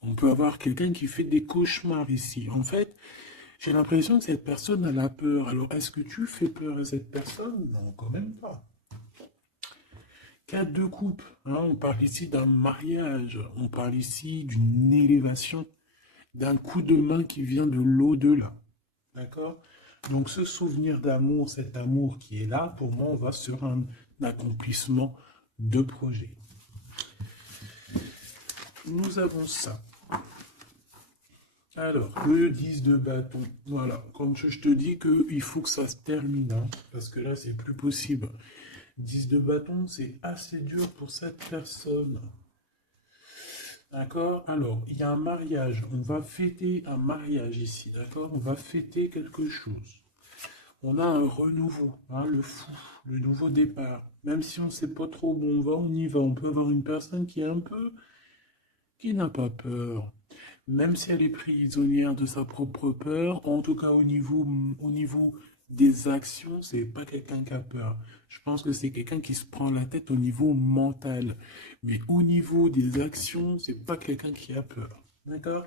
On peut avoir quelqu'un qui fait des cauchemars ici. En fait, j'ai l'impression que cette personne a la peur. Alors, est-ce que tu fais peur à cette personne? Non, quand même pas. 4 de coupe, hein, on parle ici d'un mariage, on parle ici d'une élévation, d'un coup de main qui vient de l'au-delà. D'accord? Donc ce souvenir d'amour, cet amour qui est là, pour moi, on va sur un accomplissement de projet. Nous avons ça. Alors, le 10 de bâton. Voilà, comme je te dis qu'il faut que ça se termine, hein, parce que là, c'est plus possible. 10 de bâton, c'est assez dur pour cette personne. D'accord? Alors, il y a un mariage. On va fêter un mariage ici, d'accord? On va fêter quelque chose. On a un renouveau, hein, le fou, le nouveau départ. Même si on ne sait pas trop où on va, on y va. On peut avoir une personne qui est un peu... qui n'a pas peur. Même si elle est prisonnière de sa propre peur, en tout cas au niveau des actions, c'est pas quelqu'un qui a peur. Je pense que c'est quelqu'un qui se prend la tête au niveau mental. Mais au niveau des actions, c'est pas quelqu'un qui a peur. D'accord?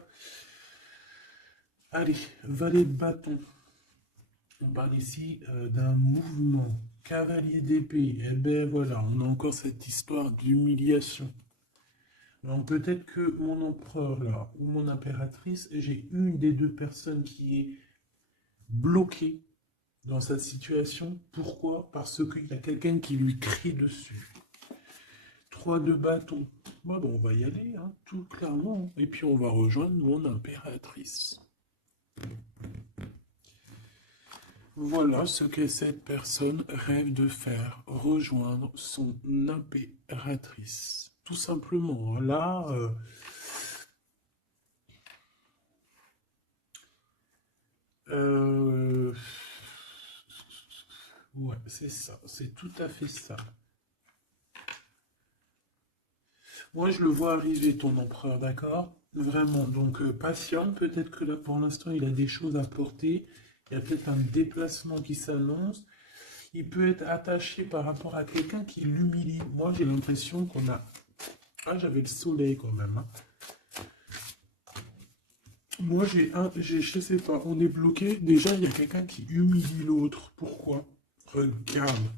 Allez, valet de bâton. On parle ici d'un mouvement. Cavalier d'épée. Eh ben voilà, on a encore cette histoire d'humiliation. Donc peut-être que mon empereur là, ou mon impératrice, j'ai une des deux personnes qui est bloquée dans cette situation. Pourquoi? Parce qu'il y a quelqu'un qui lui crie dessus. 3 de bâton. Bon, on va y aller, hein, tout clairement. Et puis on va rejoindre mon impératrice. Voilà ce que cette personne rêve de faire, rejoindre son impératrice. Tout simplement, là, ouais, c'est ça, c'est tout à fait ça. Moi, je le vois arriver, ton empereur, d'accord? Vraiment, donc patient, peut-être que là, pour l'instant, il a des choses à porter. Il y a peut-être un déplacement qui s'annonce. Il peut être attaché par rapport à quelqu'un qui l'humilie. Moi, j'ai l'impression qu'on a... Ah, j'avais le soleil quand même, hein. Moi, je sais pas, on est bloqué. Déjà, il y a quelqu'un qui humilie l'autre. Pourquoi? Regarde.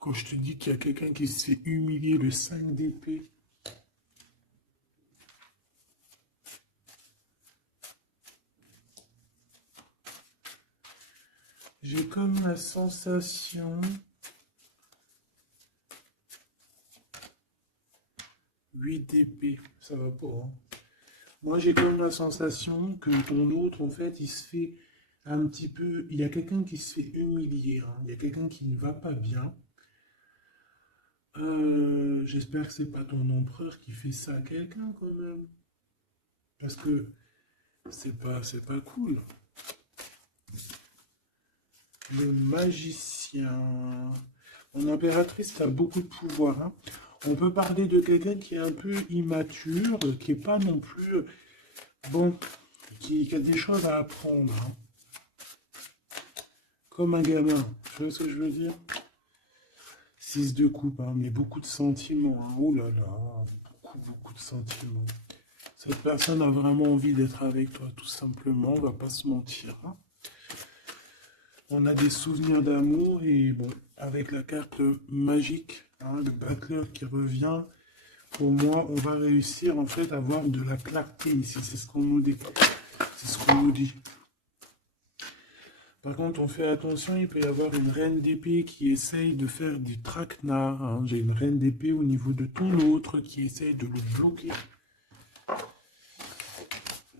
Quand je te dis qu'il y a quelqu'un qui se fait humilier, le 5 d'épée. J'ai comme la sensation... 8 d'épée, ça va pas, hein. Moi, j'ai comme la sensation que ton autre, en fait, il se fait un petit peu... Il y a quelqu'un qui se fait humilier, hein. Il y a quelqu'un qui ne va pas bien. J'espère que c'est pas ton empereur qui fait ça à quelqu'un, quand même. Parce que c'est pas cool. Le magicien. Mon impératrice a beaucoup de pouvoir, hein. On peut parler de quelqu'un qui est un peu immature, qui est pas non plus... Bon, qui a des choses à apprendre, hein. Comme un gamin. Tu vois ce que je veux dire? 6 de coupe, hein, mais beaucoup de sentiments, hein. Oh là là, beaucoup de sentiments. Cette personne a vraiment envie d'être avec toi, tout simplement, on va pas se mentir, hein. On a des souvenirs d'amour et bon, avec la carte magique, hein, le battleur qui revient, pour moi, on va réussir en fait à avoir de la clarté ici, c'est ce qu'on nous dit. C'est ce qu'on nous dit. Par contre, on fait attention, il peut y avoir une reine d'épée qui essaye de faire du traquenard, hein. J'ai une reine d'épée au niveau de ton autre qui essaye de le bloquer.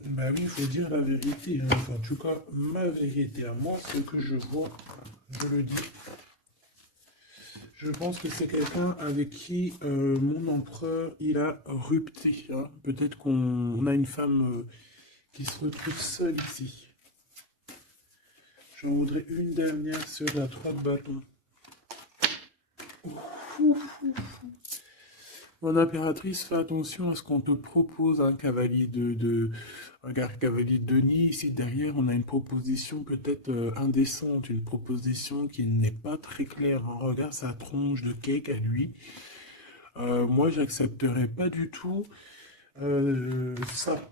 Bah oui, il faut dire la vérité, hein. Enfin, en tout cas, ma vérité à moi, ce que je vois, je le dis. Je pense que c'est quelqu'un avec qui mon empereur, il a rupté, hein. Peut-être qu'on a une femme qui se retrouve seule ici. J'en voudrais une dernière sur la 3 de bâton. Mon impératrice, fais attention à ce qu'on te propose, un cavalier Regarde, cavalier de Denis. Ici derrière, on a une proposition peut-être indécente, une proposition qui n'est pas très claire, hein. Regarde sa tronche de cake à lui. Moi, j'accepterais pas du tout ça.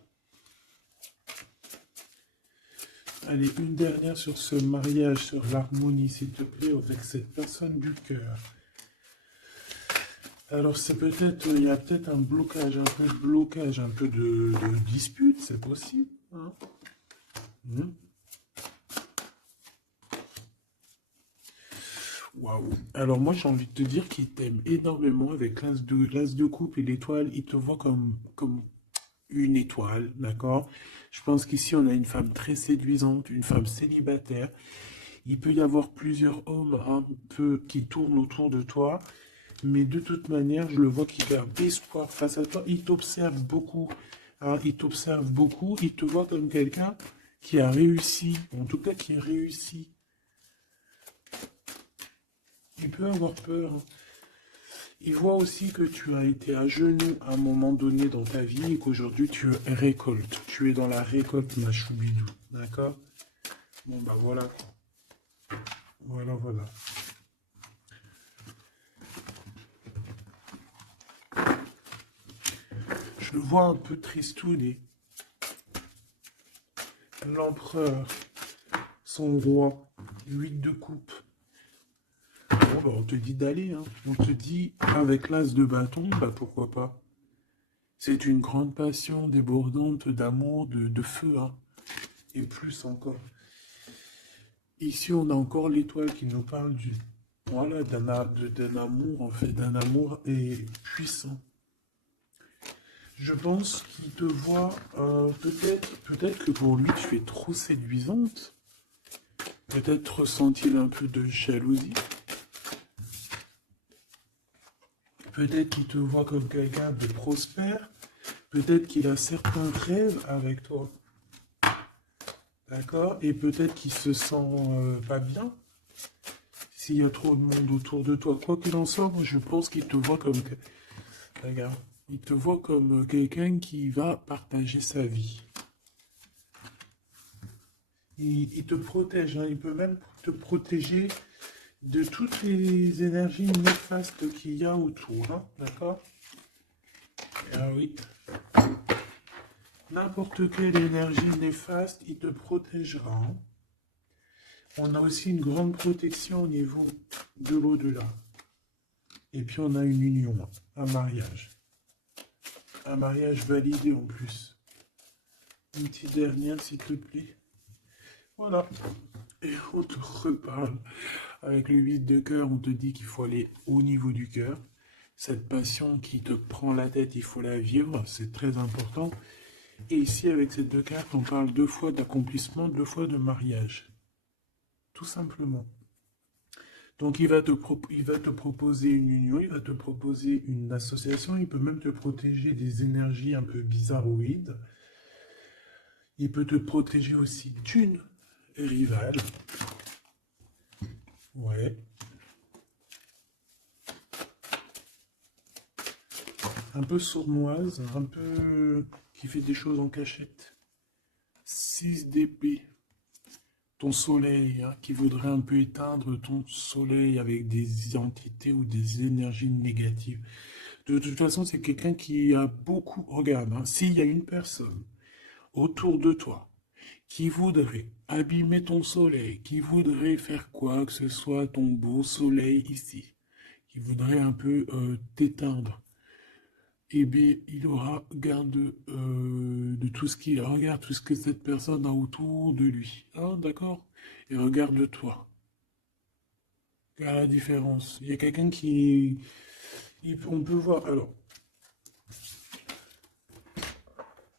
Allez, une dernière sur ce mariage, sur l'harmonie, s'il te plaît, avec cette personne du cœur. Alors, c'est peut-être, il y a peut-être un blocage, un peu de dispute, c'est possible, hein. Waouh. Alors, moi, j'ai envie de te dire qu'il t'aime énormément avec l'as de coupe et l'étoile. Il te voit comme une étoile, d'accord? Je pense qu'ici, on a une femme très séduisante, une femme célibataire. Il peut y avoir plusieurs hommes un peu qui tournent autour de toi, mais de toute manière, je le vois qui garde espoir face à toi. Il t'observe beaucoup, hein, il t'observe beaucoup. Il te voit comme quelqu'un qui a réussi, en tout cas qui réussit. Il peut avoir peur, hein. Il voit aussi que tu as été à genoux à un moment donné dans ta vie et qu'aujourd'hui tu récoltes. Tu es dans la récolte, ma choubidou. D'accord? Bon, bah voilà. Voilà, voilà. Je le vois un peu tristouné. L'empereur, son roi, 8 de coupe. Bon, bah, on te dit d'aller, hein. On te dit, avec l'as de bâton, bah pourquoi pas. C'est une grande passion débordante d'amour, de feu, hein. Et plus encore. Ici, on a encore l'étoile qui nous parle voilà, d'un amour, en fait, d'un amour et puissant. Je pense qu'il te voit, peut-être que pour lui, tu es trop séduisante. Peut-être ressent-il un peu de jalousie. Peut-être qu'il te voit comme quelqu'un de prospère. Peut-être qu'il a certains rêves avec toi. D'accord? Et peut-être qu'il se sent pas bien s'il y a trop de monde autour de toi. Quoi qu'il en soit, moi, je pense qu'il te voit comme... Regarde. Il te voit comme quelqu'un qui va partager sa vie. Il te protège, hein. Il peut même te protéger de toutes les énergies néfastes qu'il y a autour, hein, d'accord? Ah oui. N'importe quelle énergie néfaste, il te protégera, hein. On a aussi une grande protection au niveau de l'au-delà. Et puis on a une union, un mariage. Un mariage validé en plus. Une petite dernière, s'il te plaît. Voilà. Et on te reparle. Avec le 8 de cœur, on te dit qu'il faut aller au niveau du cœur. Cette passion qui te prend la tête, il faut la vivre. C'est très important. Et ici, avec ces deux cartes, on parle 2 fois d'accomplissement, 2 fois de mariage. Tout simplement. Donc, il va te proposer une union, il va te proposer une association, il peut même te protéger des énergies un peu bizarroïdes. Il peut te protéger aussi d'une rivale. Ouais. Un peu sournoise, un peu qui fait des choses en cachette. 6 d'épée. Ton soleil, hein, qui voudrait un peu éteindre ton soleil avec des entités ou des énergies négatives. De toute façon, c'est quelqu'un qui a beaucoup... Regarde, hein, s'il y a une personne autour de toi qui voudrait abîmer ton soleil, qui voudrait faire quoi que ce soit ton beau soleil ici, qui voudrait un peu t'éteindre, eh bien, il aura garde de tout ce qu'il regarde, tout ce que cette personne a autour de lui. Ah, d'accord? Et regarde-toi. Regarde la différence. Il y a quelqu'un qui... On peut voir... Alors,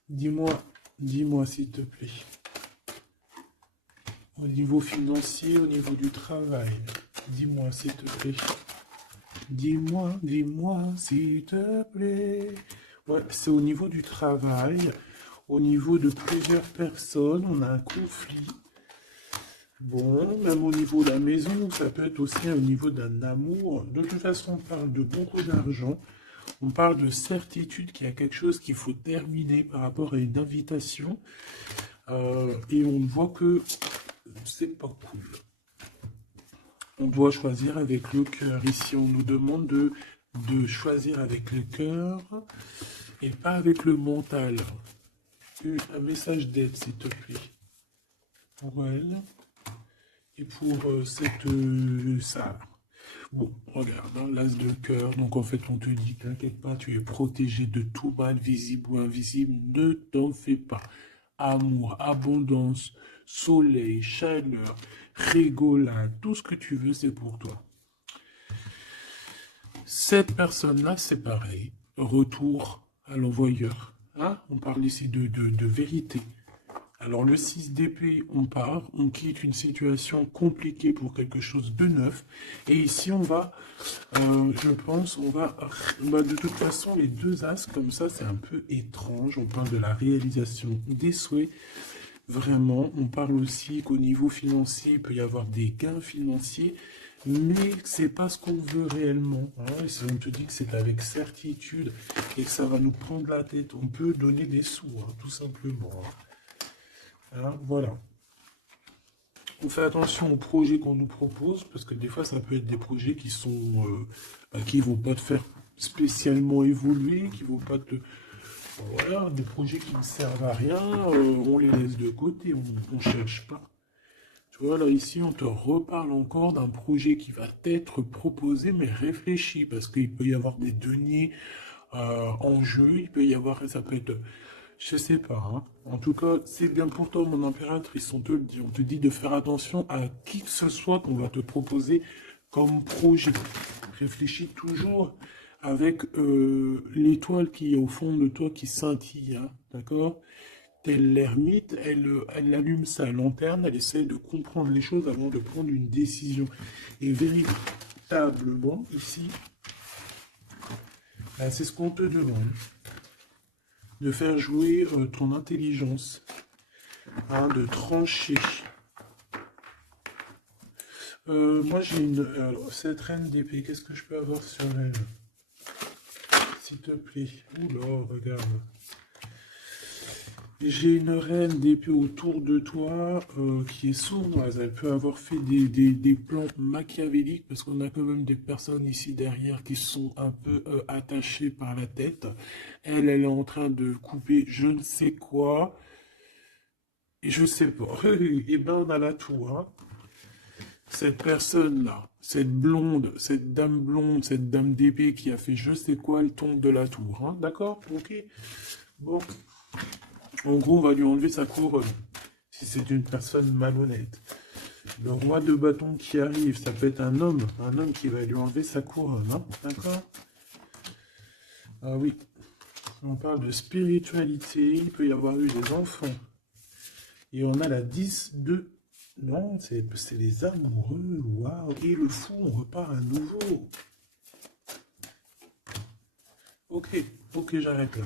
dis-moi s'il te plaît. Au niveau financier, au niveau du travail. Dis-moi s'il te plaît. Dis-moi s'il te plaît. Ouais, c'est au niveau du travail. Au niveau de plusieurs personnes, on a un conflit. Bon, même au niveau de la maison, ça peut être aussi au niveau d'un amour. De toute façon, on parle de beaucoup d'argent. On parle de certitude qu'il y a quelque chose qu'il faut terminer par rapport à une invitation. Et on voit que c'est pas cool. On doit choisir avec le cœur. Ici, on nous demande de choisir avec le cœur et pas avec le mental. Un message d'aide, s'il te plaît. Pour elle et pour cette Sarah. Bon, regarde, hein, l'as de cœur. Donc, en fait, on te dit, t'inquiète pas, tu es protégé de tout mal, visible ou invisible. Ne t'en fais pas. Amour, abondance, soleil, chaleur, rigolade, tout ce que tu veux, c'est pour toi. Cette personne-là, c'est pareil. Retour à l'envoyeur. Hein? On parle ici de vérité. Alors le 6 d'épée, on part, on quitte une situation compliquée pour quelque chose de neuf. Et ici, on va, je pense, de toute façon, les deux as, comme ça, c'est un peu étrange. On parle de la réalisation des souhaits. Vraiment, on parle aussi qu'au niveau financier, il peut y avoir des gains financiers, mais c'est pas ce qu'on veut réellement. Hein. Et si on te dit que c'est avec certitude et que ça va nous prendre la tête, on peut donner des sous, hein, tout simplement. Hein, voilà. On fait attention aux projets qu'on nous propose, parce que des fois, ça peut être des projets qui sont, qui vont pas te faire spécialement évoluer, qui vont pas te... Voilà, des projets qui ne servent à rien, on les laisse de côté, on ne cherche pas. Tu vois, là, ici, on te reparle encore d'un projet qui va t'être proposé, mais réfléchi, parce qu'il peut y avoir des deniers en jeu, il peut y avoir, ça peut être... Je sais pas, hein. En tout cas, c'est bien pour toi, mon impératrice. On te le dit. On te dit de faire attention à qui que ce soit qu'on va te proposer comme projet. Réfléchis toujours avec l'étoile qui est au fond de toi qui scintille, hein, d'accord? Telle l'ermite, elle allume sa lanterne, elle essaie de comprendre les choses avant de prendre une décision. Et véritablement, ici, c'est ce qu'on te demande de faire jouer ton intelligence, hein, de trancher. Moi j'ai une... Alors, cette reine d'épée, qu'est-ce que je peux avoir sur elle? S'il te plaît. Oula, regarde. J'ai une reine d'épée autour de toi qui est sournoise. Elle peut avoir fait des plans machiavéliques parce qu'on a quand même des personnes ici derrière qui sont un peu attachées par la tête. Elle est en train de couper je ne sais quoi. Et je sais pas. Et ben on a la tour, hein. Cette personne-là, cette dame blonde, cette dame d'épée qui a fait je sais quoi, elle tombe de la tour, hein. D'accord? Ok. Bon. En gros, on va lui enlever sa couronne. Si c'est une personne malhonnête. Le roi de bâton qui arrive, ça peut être un homme qui va lui enlever sa couronne, hein. D'accord? Ah oui. On parle de spiritualité, il peut y avoir eu des enfants. Et on a la 10 de... Non, c'est les amoureux, waouh. Et le fou, on repart à nouveau. Ok, ok, j'arrête là.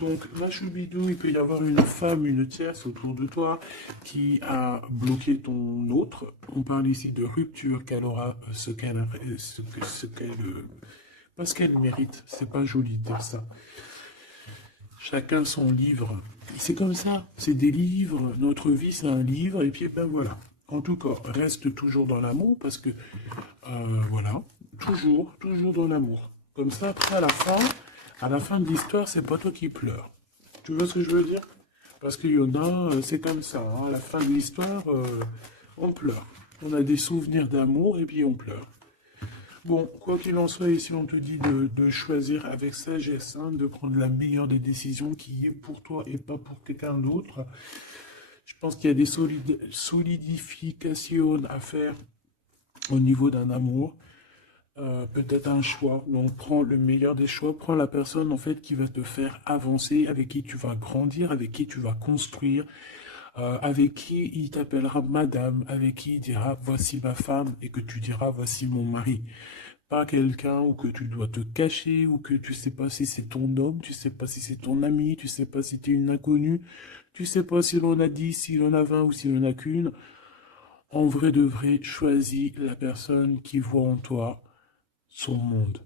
Donc, Machubidou, il peut y avoir une femme, une tierce autour de toi qui a bloqué ton autre. On parle ici de rupture qu'elle aura, pas ce qu'elle mérite. C'est pas joli de dire ça. Chacun son livre. C'est comme ça, c'est des livres. Notre vie, c'est un livre, et puis ben voilà. En tout cas, reste toujours dans l'amour parce que, voilà, toujours dans l'amour. Comme ça, après, à la fin de l'histoire, c'est pas toi qui pleures. Tu vois ce que je veux dire? Parce qu'il y en a, c'est comme ça, hein. À la fin de l'histoire, on pleure. On a des souvenirs d'amour et puis on pleure. Bon, quoi qu'il en soit, ici on te dit de choisir avec sagesse, hein, de prendre la meilleure des décisions qui est pour toi et pas pour quelqu'un d'autre. Je pense qu'il y a des solidifications à faire au niveau d'un amour. Peut-être un choix. Donc prends le meilleur des choix, prends la personne en fait qui va te faire avancer, avec qui tu vas grandir, avec qui tu vas construire, avec qui il t'appellera madame, avec qui il dira voici ma femme et que tu diras voici mon mari. Pas quelqu'un où que tu dois te cacher, ou que tu sais pas si c'est ton homme, tu sais pas si c'est ton ami, tu sais pas si tu es une inconnue, tu sais pas si l'on a 10, si l'on a 20 ou si l'on a qu'une. En vrai de vrai, choisis la personne qui voit en toi son monde.